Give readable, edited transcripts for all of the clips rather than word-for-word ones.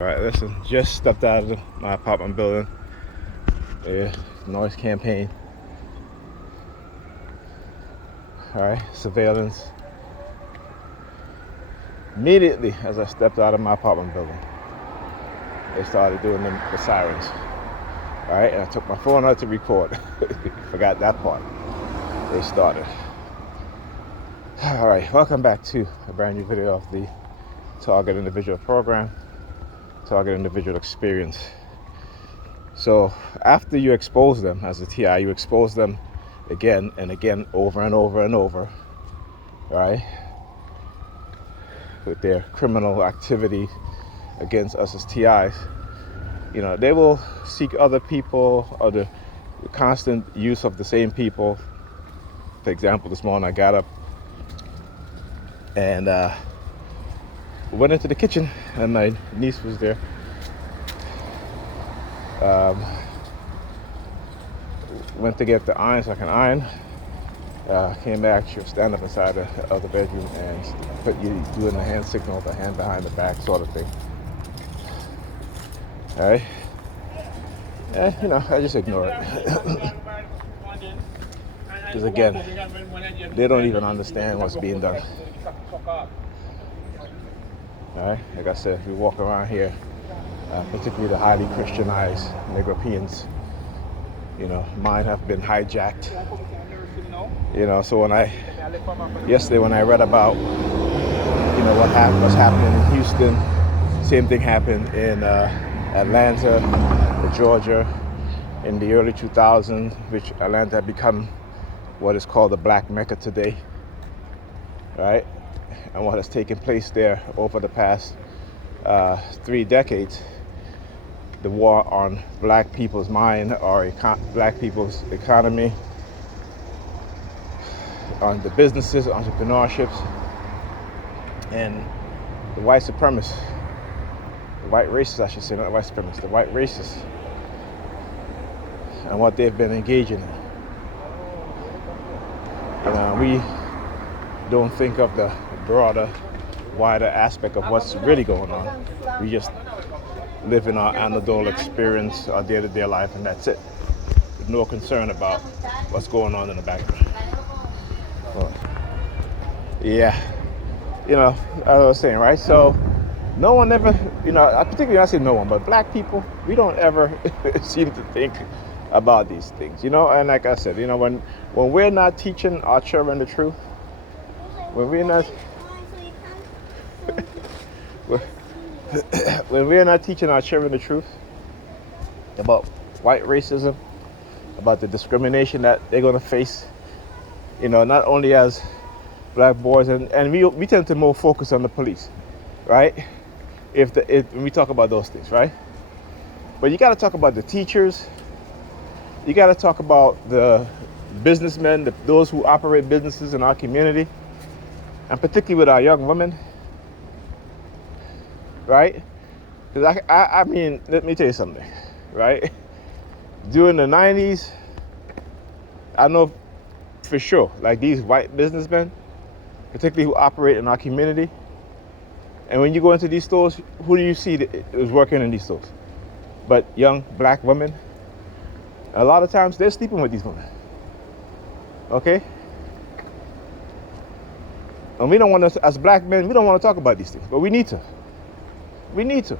Alright, listen, just stepped out of my apartment building. Noise campaign. Alright, surveillance. Immediately as I stepped out of my apartment building, they started doing the sirens. Alright, and I took my phone out to record. Forgot that part. They started. Alright, welcome back to a brand new video of the Target Individual Program. Target individual experience. So after you expose them as a TI, you expose them again and again, over and over and over, right? With their criminal activity against us as TIs, you know, they will seek other people or the constant use of the same people. For example, this morning I got up and went into the kitchen and my niece was there. Went to get the iron so I can iron. Came back, she was standing up inside the other bedroom and doing the hand signal, the hand behind the back sort of thing. Alright? Yeah, you know, I just ignore it. Because again, they don't even understand what's being done. Alright, like I said, if we walk around here, particularly the highly Christianized Negropeans, you know, mine have been hijacked. You know, so yesterday when I read about, you know, what's happening in Houston, same thing happened in Atlanta, Georgia, in the early 2000s, which Atlanta had become what is called the Black Mecca today, right? And what has taken place there over the past 3 decades, the war on black people's mind or black people's economy, on the businesses, entrepreneurships, and the white supremacists, the white racists, I should say, not the white supremacists, the white racists, and what they've been engaging in. You know, we don't think of the broader, wider aspect of what's really going on. We just live in our anecdotal experience, our day-to-day life, and that's it. With no concern about what's going on in the background. Well, yeah, you know, as I was saying, right? So no one ever, you know, particularly I say no one, but black people, we don't ever seem to think about these things, you know. And like I said, you know, when we're not teaching our children the truth, when we're not when we're not teaching our children the truth about white racism, about the discrimination that they're going to face, you know, not only as black boys, and we tend to more focus on the police, right? When we talk about those things, right? But you got to talk about the teachers. You got to talk about the businessmen, those who operate businesses in our community, and particularly with our young women, right? Because I mean, let me tell you something, right? During the 90s, I know for sure, like these white businessmen, particularly who operate in our community, and when you go into these stores, who do you see that is working in these stores? But young black women. A lot of times they're sleeping with these women. Okay? And we don't want to, as black men, we don't want to talk about these things, but we need to. We need to.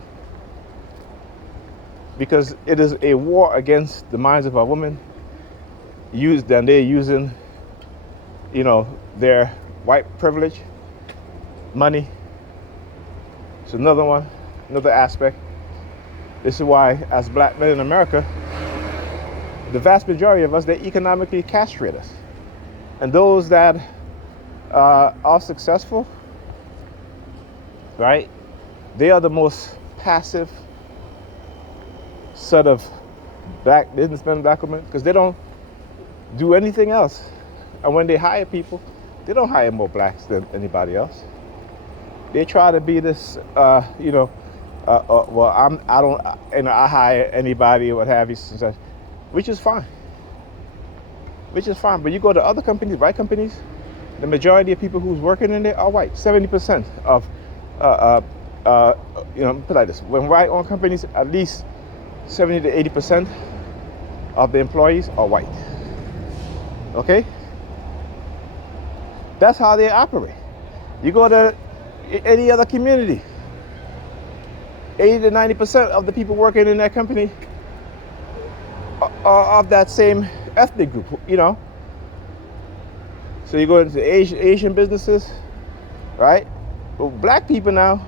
Because it is a war against the minds of our women. They're using, you know, their white privilege, money. It's another aspect. This is why, as black men in America, the vast majority of us, they economically castrate us. And those that are successful, right, they are the most passive set of black businessmen, black women, because they don't do anything else. And when they hire people, they don't hire more blacks than anybody else. They try to be this, you know, I hire anybody, what have you, such, which is fine. But you go to other companies, white companies, the majority of people who's working in there are white. 70% of put it like this: when white-owned companies, at least 70 to 80% of the employees are white. Okay, that's how they operate. You go to any other community, 80 to 90% of the people working in that company are of that same ethnic group. So you go into Asian businesses, right? But black people now,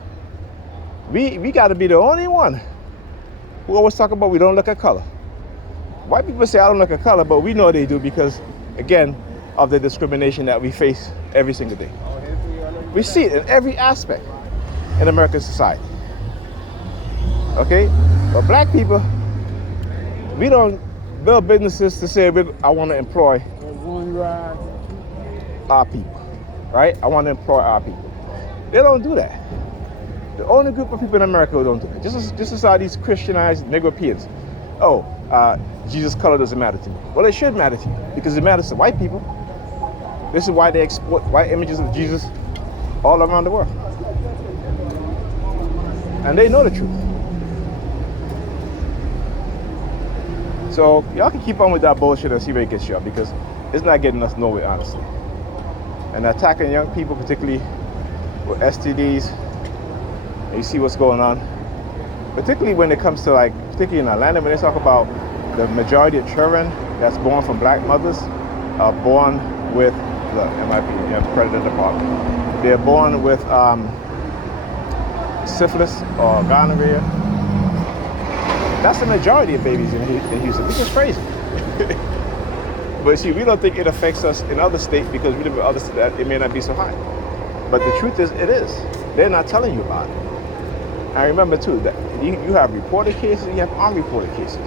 we got to be the only one who always talk about we don't look at color. White people say I don't look at color, but we know they do because, again, of the discrimination that we face every single day. We see it in every aspect in American society. Okay? But black people, we don't build businesses to say I want to employ our people, right? I want to employ our people. They don't do that. The only group of people in America who don't do that. Just as how these Christianized Negropeans. Jesus' color doesn't matter to me. Well, it should matter to you because it matters to white people. This is why they export white images of Jesus all around the world. And they know the truth. So y'all can keep on with that bullshit and see where it gets you up because it's not getting us nowhere, honestly. And attacking young people, particularly with STDs, and you see what's going on. Particularly when it comes to particularly in Atlanta, when they talk about the majority of children that's born from black mothers are born with, it might be predator department. They're born with syphilis or gonorrhea. That's the majority of babies in Houston. This is crazy. But see, we don't think it affects us in other states because we live in other states that it may not be so high. But the truth is, it is. They're not telling you about it. And remember too that you have reported cases, you have unreported cases.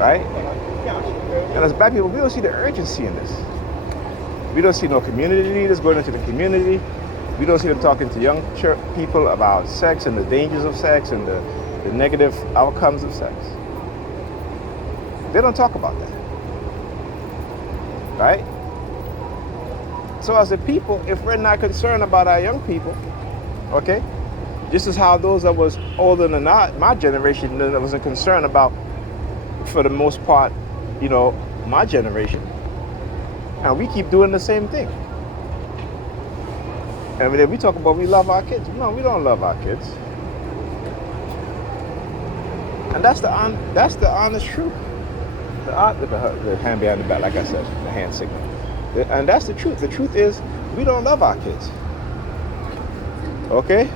Right? And as black people, we don't see the urgency in this. We don't see no community leaders going into the community. We don't see them talking to young people about sex and the dangers of sex and the negative outcomes of sex. They don't talk about that. Right? So as a people, if we're not concerned about our young people, okay, just as how those that was older than my generation that wasn't concerned about, for the most part, my generation, and we keep doing the same thing. And then we talk about we love our kids. No, we don't love our kids. And that's the honest truth. The hand behind the back, like I said, the hand signal. And that's the truth. The truth is we don't love our kids. Okay?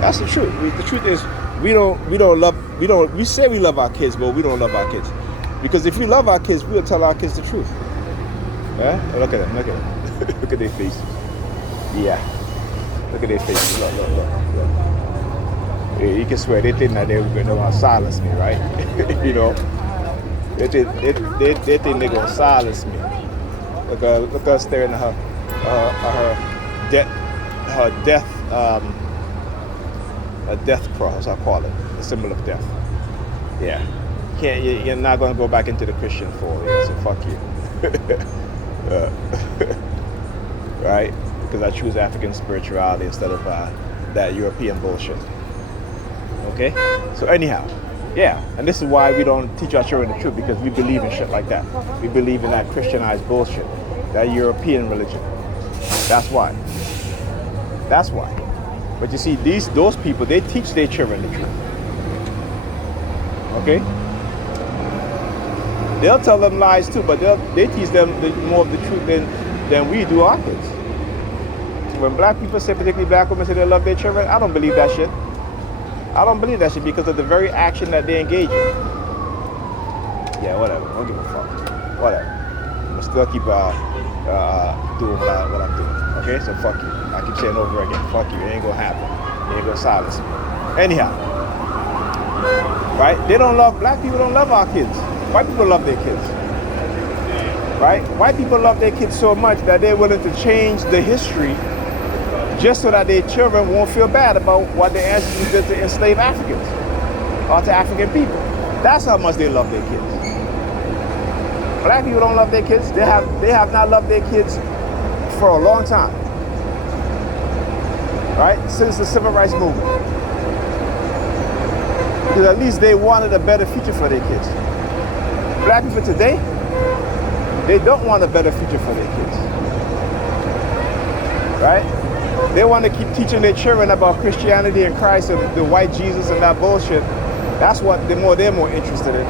That's the truth. The truth is we say we love our kids, but we don't love our kids. Because if we love our kids, we'll tell our kids the truth. Yeah? Look at them. Look at their faces. Yeah. Look at their faces. Look. Yeah, you can swear they think that they were going to silence me, right? They think they're going to silence me. Look at her staring at her death cross, I call it, the symbol of death. Yeah. You're not going to go back into the Christian fold, so fuck you. Right? Because I choose African spirituality instead of that European bullshit. Okay? So anyhow, yeah. And this is why we don't teach our children the truth, because we believe in shit like that. We believe in that Christianized bullshit, that European religion. That's why. But you see, those people, they teach their children the truth. Okay? They'll tell them lies too, but they teach them more of the truth than we do our kids. So when black people say, particularly black women say they love their children, I don't believe that shit. I don't believe that shit because of the very action that they engage in. Yeah, whatever. Don't give a fuck. Whatever. I'm gonna still keep doing what I'm doing. Okay, so fuck you. I keep saying over again, fuck you. It ain't gonna happen. It ain't gonna silence me. Anyhow, right? Black people don't love our kids. White people love their kids. Right? White people love their kids so much that they're willing to change the history just so that their children won't feel bad about what their ancestors did to enslave Africans or to African people. That's how much they love their kids. Black people don't love their kids. They have not loved their kids for a long time. Right? Since the civil rights movement. Because at least they wanted a better future for their kids. Black people today, they don't want a better future for their kids. Right? They want to keep teaching their children about Christianity and Christ and the white Jesus and that bullshit. That's what they're more interested in.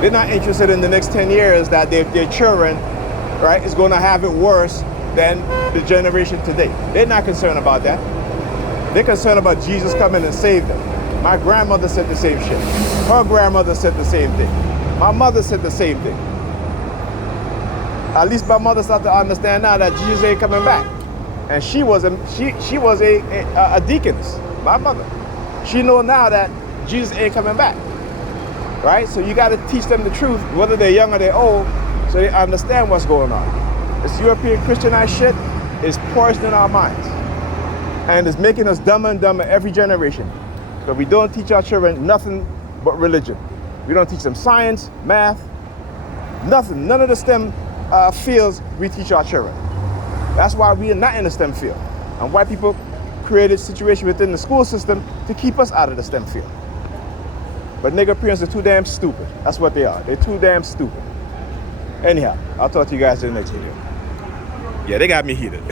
They're not interested in the next 10 years that their children, right, is going to have it worse than the generation today. They're not concerned about that. They're concerned about Jesus coming and save them. My grandmother said the same shit. Her grandmother said the same thing. My mother said the same thing. At least my mother started to understand now that Jesus ain't coming back. And she was a deaconess, my mother. She know now that Jesus ain't coming back. Right? So you got to teach them the truth, whether they're young or they're old, so they understand what's going on. This European Christianized shit is poisoning our minds. And it's making us dumber and dumber every generation. So we don't teach our children nothing but religion. We don't teach them science, math, nothing. None of the STEM fields we teach our children. That's why we are not in the STEM field. And white people created a situation within the school system to keep us out of the STEM field. But nigger parents are too damn stupid. That's what they are. They're too damn stupid. Anyhow, I'll talk to you guys in the next video. Yeah, they got me heated.